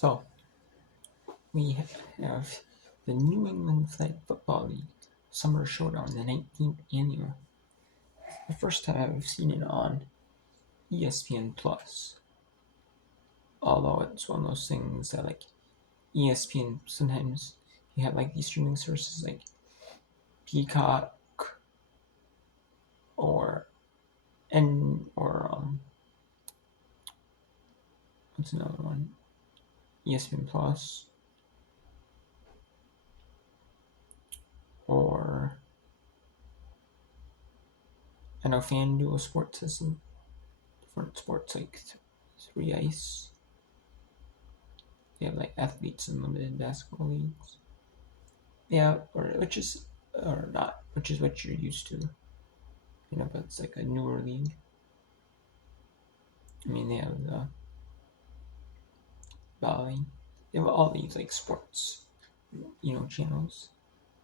So we have the New England Flag Football League Summer Showdown, the 19th annual. The first time I've seen it on ESPN Plus. Although it's one of those things that like ESPN sometimes you have like these streaming services like Peacock or what's another one? ESPN Plus or I know FanDuel Sports has some different sports like Three Ice. They have like athletes and limited basketball leagues. Yeah, or not, which is what you're used to. But it's like a newer league. I mean, they have the volley. They have all these like sports, channels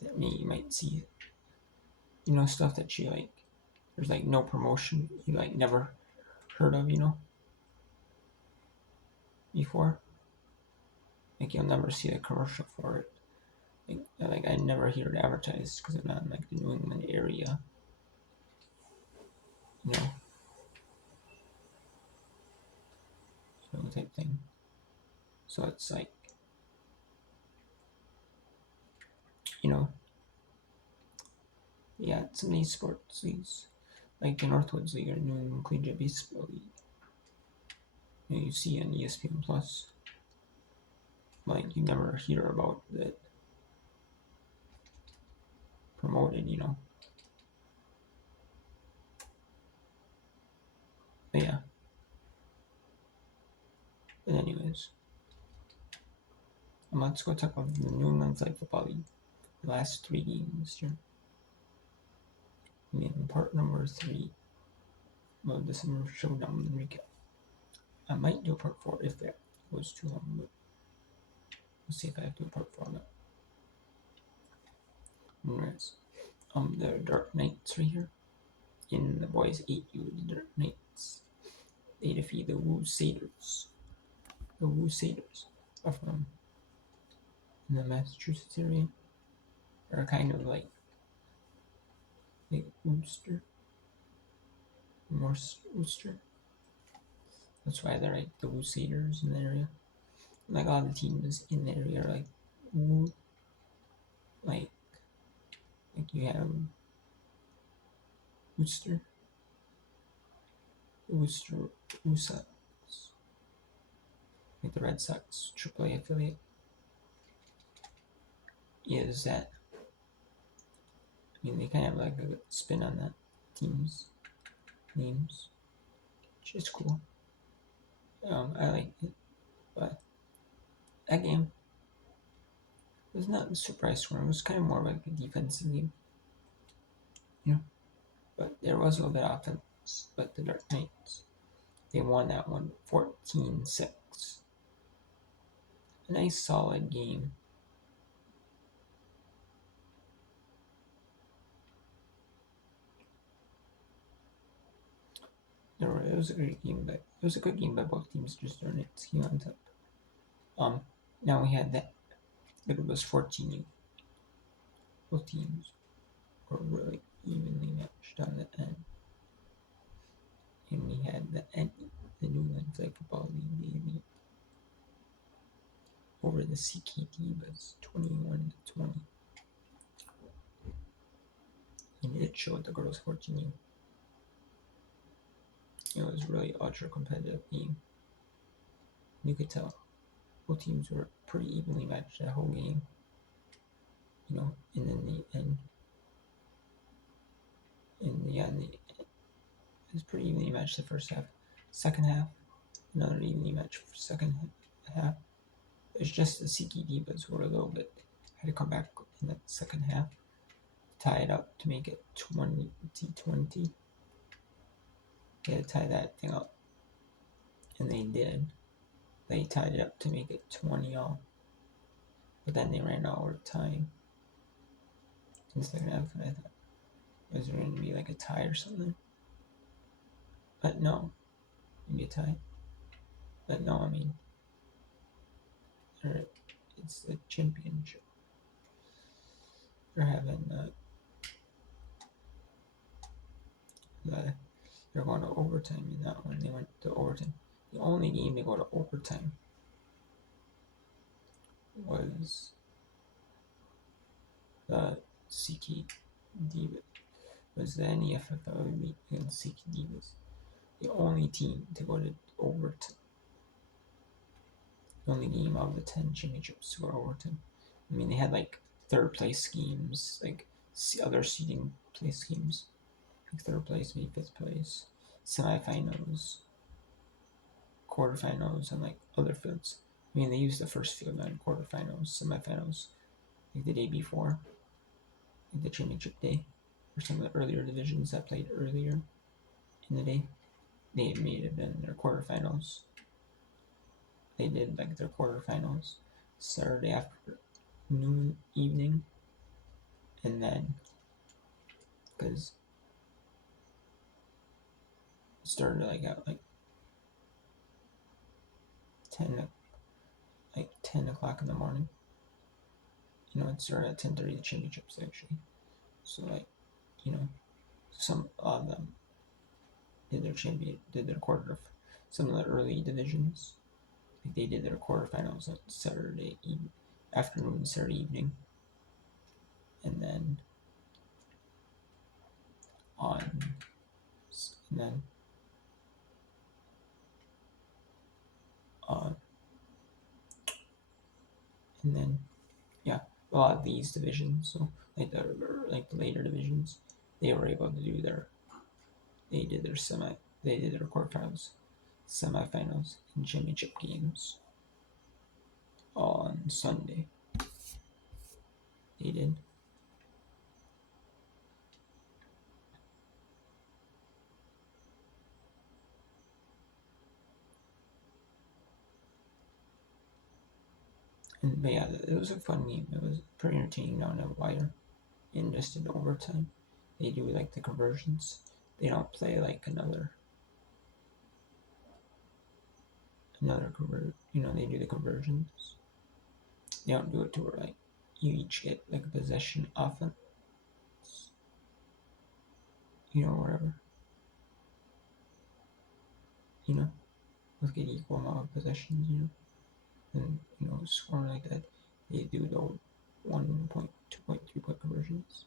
that you might see. Stuff that you like. There's like no promotion you like never heard of, before. Like you'll never see a commercial for it. Like I never hear it advertised because I'm not in like the New England area. You know, type thing. So it's like, you know, yeah, some of these sports leagues, like the Northwoods League or New England Collegiate Baseball League, you see on ESPN Plus. Like you never hear about it promoted. But yeah. But anyways, let's go talk about the New England Flag Football League. The last 3 games here. In part number 3 of the Summer Showdown recap. I might do a part 4 if that was too long, but we'll see if I have to do a part 4 on that. Anyways, the Dark Knights right here. In the boys 8U, the Dark Knights. They defeat the Woo Satyrs. The Woo Satyrs are from in the Massachusetts area. They're kind of like Worcester. Worcester. That's why they're like the Woo Satyrs in the area. Like all the teams in the area are like Woo. Like you have Worcester. Woo Sox. Like the Red Sox AAA affiliate. Is that they kind of have like a spin on that team's names, which is cool. I like it, but that game was not a surprise for me. It was kind of more like a defensive game, But there was a little bit of offense. But the Dark Knights, they won that one 14-6. A nice solid game. It was a great game, but it was a good game by both teams. Just Dark Knights came on top. Now we had that. It was 14-U. Both teams were really evenly matched on the end. And we had the New England Flag Football League over the CK Divas 21-20. And it showed the girls 14-U. It was really ultra competitive game. You could tell both teams were pretty evenly matched that whole game. And then the end. It was pretty evenly matched the first half. Second half, another evenly matched second half. It's just the CK Divas were a little bit had to come back in that second half, tie it up to make it 20-20. They had to tie that thing up, and they did. They tied it up to make it 20-all, but then they ran out of time in the second half, and I thought, was there going to be like a tie or something? But no, maybe a tie. But no, It's the championship. They're having they're going to overtime in that one. They went to overtime. The only game they go to overtime was the Siki Divas. Was the NEFFL meet against Siki Divas. The only team to go to overtime. The only game of the 10 championships to go to overtime. I mean, they had like third place schemes, like other seeding place schemes. Like third place, maybe fifth place, semifinals, quarterfinals, and like other fields. I mean, they used the first field on quarterfinals, semifinals, like the day before, like the championship day, or some of the earlier divisions that played earlier in the day. They made it in their quarterfinals. They did like their quarterfinals Saturday afternoon, evening, and then because it started like at like 10 o'clock in the morning. You know, it started at 10:30. The championships actually. So like, you know, some of them did their quarter of some of the early divisions. Like they did their quarterfinals on afternoon, Saturday evening, and then on and then uh, and then yeah, a lot of these divisions. So like the later divisions, they were able to do they did their quarterfinals, semifinals, and championship games on Sunday. They did. But yeah, it was a fun game. It was pretty entertaining down the wire. And just in overtime, they do like the conversions. They don't play like another convert. You know, they do the conversions. They don't do it to where like you each get like a possession offense. You know, whatever. You know, let's get equal amount of possessions. You know, and scoring like that. They do the 1 point, 2 point, 3 point conversions.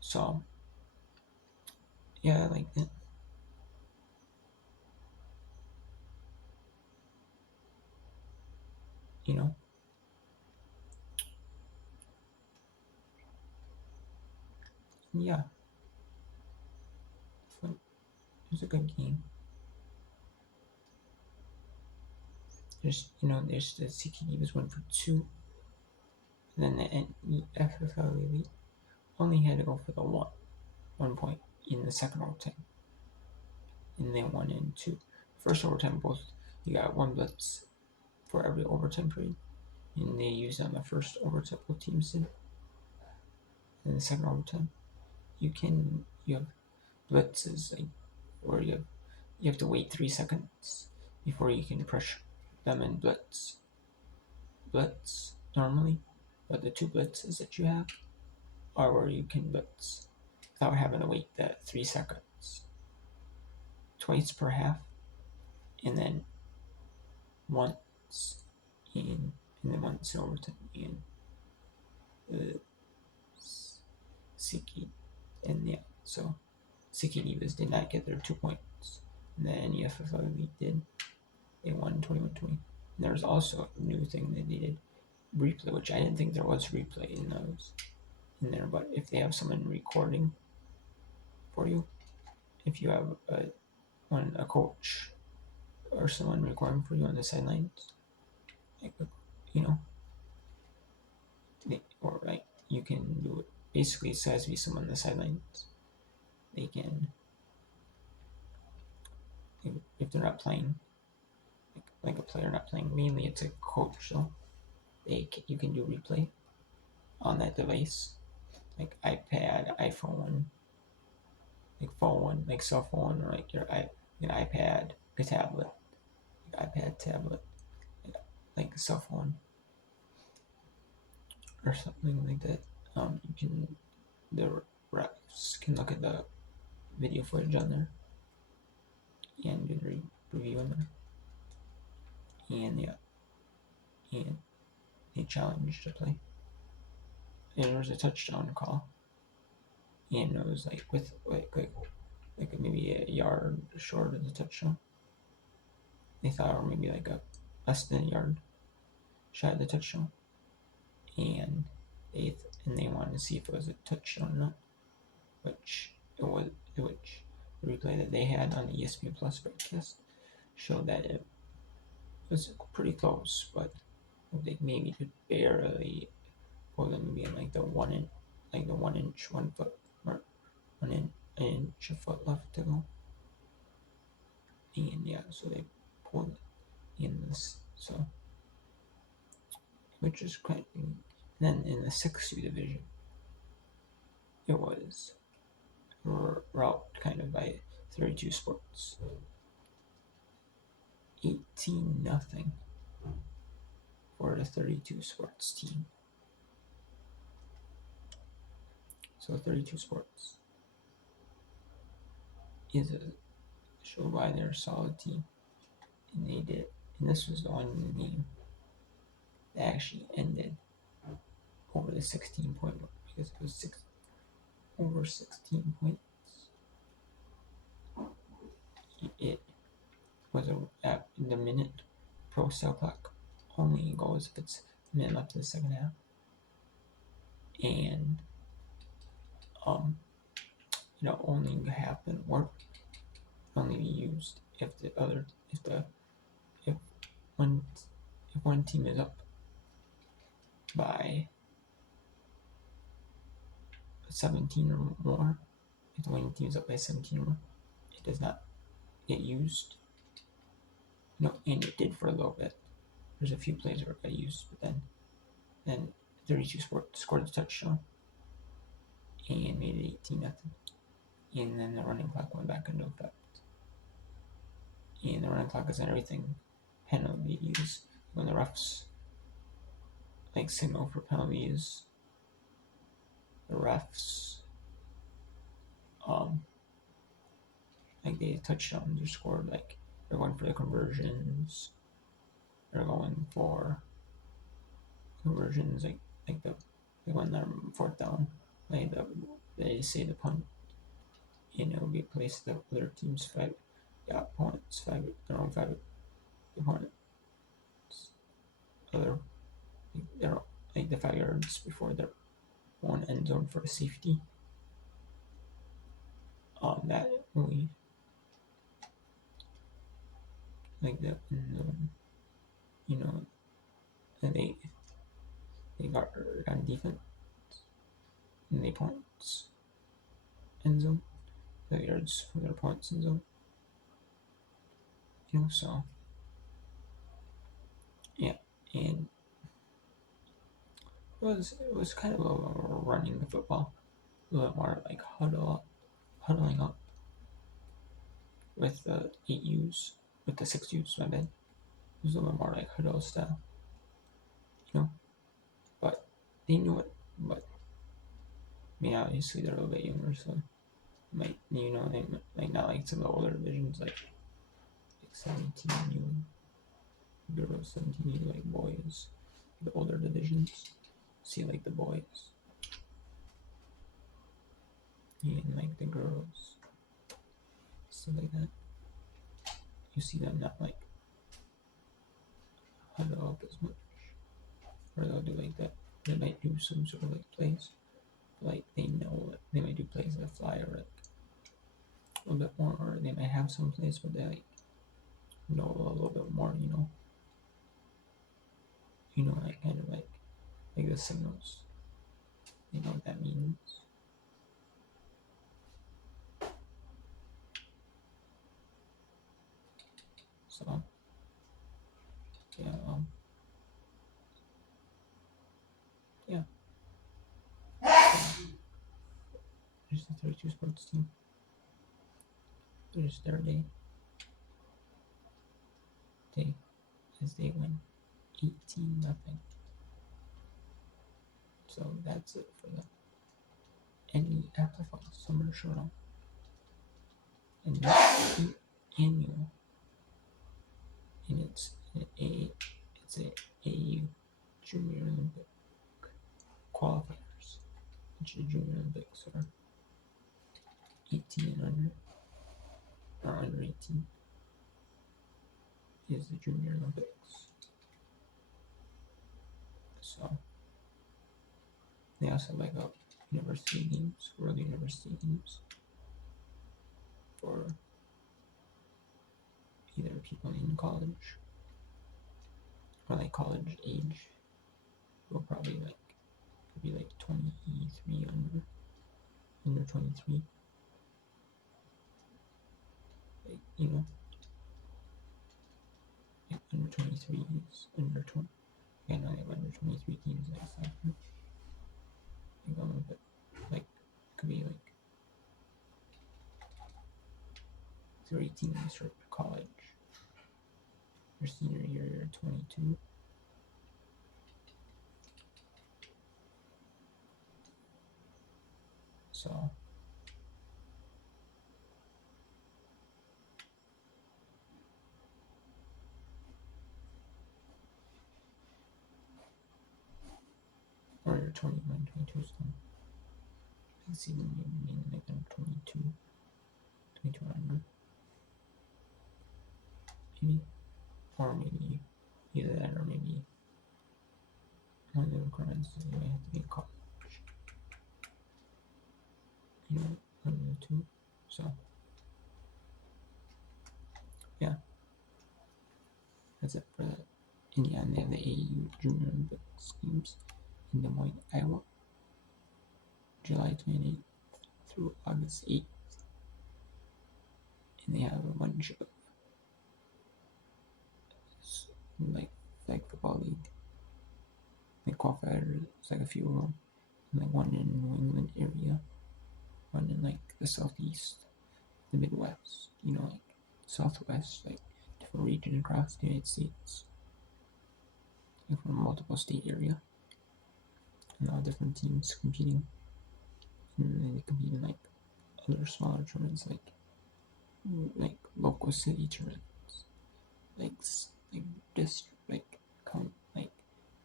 So yeah, I like that. You know, yeah, it was a good game. There's the CKD was 1 for 2. And then the NEFFL Elite only had to go for the 1 point in the second overtime. And they won in 2. First overtime, both you got 1 blitz for every overtime period. And they used on the first overtime, both teams did. In the second overtime, you have blitzes like where you have to wait 3 seconds before you can push them in blitz normally, but the 2 blitzes that you have are where you can blitz without having to wait that 3 seconds, twice per half, and then once in and then once in overtime in the Siki. And yeah, so Siki Divas did not get their 2 points, and the NEFFL Elite did. They won 21-20. There's also a new thing that they did, replay, which I didn't think there was replay in there, but if they have someone recording for you, if you have a coach or someone recording for you on the sidelines, like you know, or like you can do it. Basically, it has to be someone on the sidelines. They can, if they're not playing, like a player not playing. Mainly, it's a coach, so you can do replay on that device, like iPad, iPhone, like phone, like cell phone, or like an iPad, a tablet, like iPad, tablet, like a cell phone, or something like that. You can the refs can look at the video footage on there and do the review on there. And yeah, and they challenged to play. And there was a touchdown call, and it was like with like maybe a yard short of the touchdown. They thought, or maybe like a less than a yard shy of the touchdown, and they wanted to see if it was a touchdown or not, which it was. Which the replay that they had on the ESPN Plus broadcast showed that it was pretty close, but they maybe could barely pull them maybe in like the 1 inch, like the 1 inch, 1 foot mark, an inch a foot left to go. And yeah, so they pulled in this, so which is quite. And then in the 6U division, it was route kind of by 32 Sports, 18-0 for the 32 Sports team. So 32 Sports is a show by their solid team, and they did. And this was the one game that actually ended over the 16-point mark because it was over 16 points. It was at the minute pro style clock only goes if it's a minute left in the second half, and only happen or only be used if one if one team is up by 17 or more. If the winning team is up by 17 or more, it does not get used. And it did for a little bit. There's a few plays where it got used, but then 32 Sports scored a touchdown and made it 18-0. And then the running clock went back into effect. And the running clock is everything penalties. When the refs signal for penalties, the refs they touchdowns are scored, they're going for the conversions, they're going for conversions the when they're fourth down, they say the punt, and it'll be placed the other team's opponents their own opponents other they're the 5 yards before their own end zone for a safety. That only the end zone, and they got on defense and they points end zone, 5 yards from their opponent's end zone. So yeah, and it was kind of a running the football, a little bit more like huddling up with the 8Us, with the 6Us, my bad. It was a little bit more like huddle style, but they knew it. But obviously they're a little bit younger, so they might not like some of the older divisions, like 17U, girls, 17U, like boys, the older divisions. See the boys and the girls, stuff like that. You see them not huddle up as much, or they'll do that. They might do some sort of plays, they know that they might do plays that fly or a little bit more, or they might have some plays where they know a little bit more, kind of like the signals. You know what that means. So yeah, yeah. There's the 32 Sports team. lose their day as they win 18-0. So that's it for the NFL Summer Showdown. And it's annual, and it's a AU Junior Olympic qualifiers, which the Junior Olympics are 18 and under, or under 18 is the Junior Olympics. So they also have like a university games, World University games, for either people in college or like college age. Will probably like could be like 23 under 23, like like under 23 is under 20. Yeah, no, they have under 23 teams like that. Like a little bit, like could be like 3 teams for college. Your senior year, you're 22. So or you're 21, 22 is done. I see them being like under 22 under. Maybe. Or maybe either that or maybe one of the requirements is you have to be in college. One of the two. So yeah. That's it for that. And yeah, and they have the AU Junior Olympics games in Des Moines, Iowa, July 28th through August 8th. And they have a bunch of like flag football league, like qualifiers, like a few of them, and like one in New England area, one in like the southeast, the Midwest, like southwest, like different region across the United States, like from multiple state area, and all different teams competing. And then they compete in like other smaller tournaments, like local city tournaments, like district, like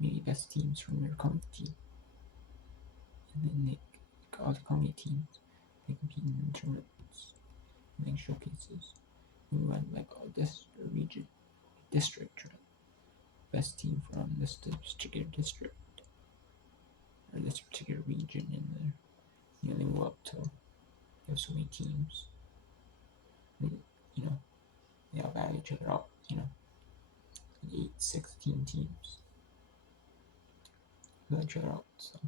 maybe best teams from your county, and then all the county teams, they compete in tournaments and like showcases. And we went like all this region, district tournament, best team from this particular district or this particular region in there. They go up to have so many teams. And, they all battle each other out. 8, 16 teams battle each other out. So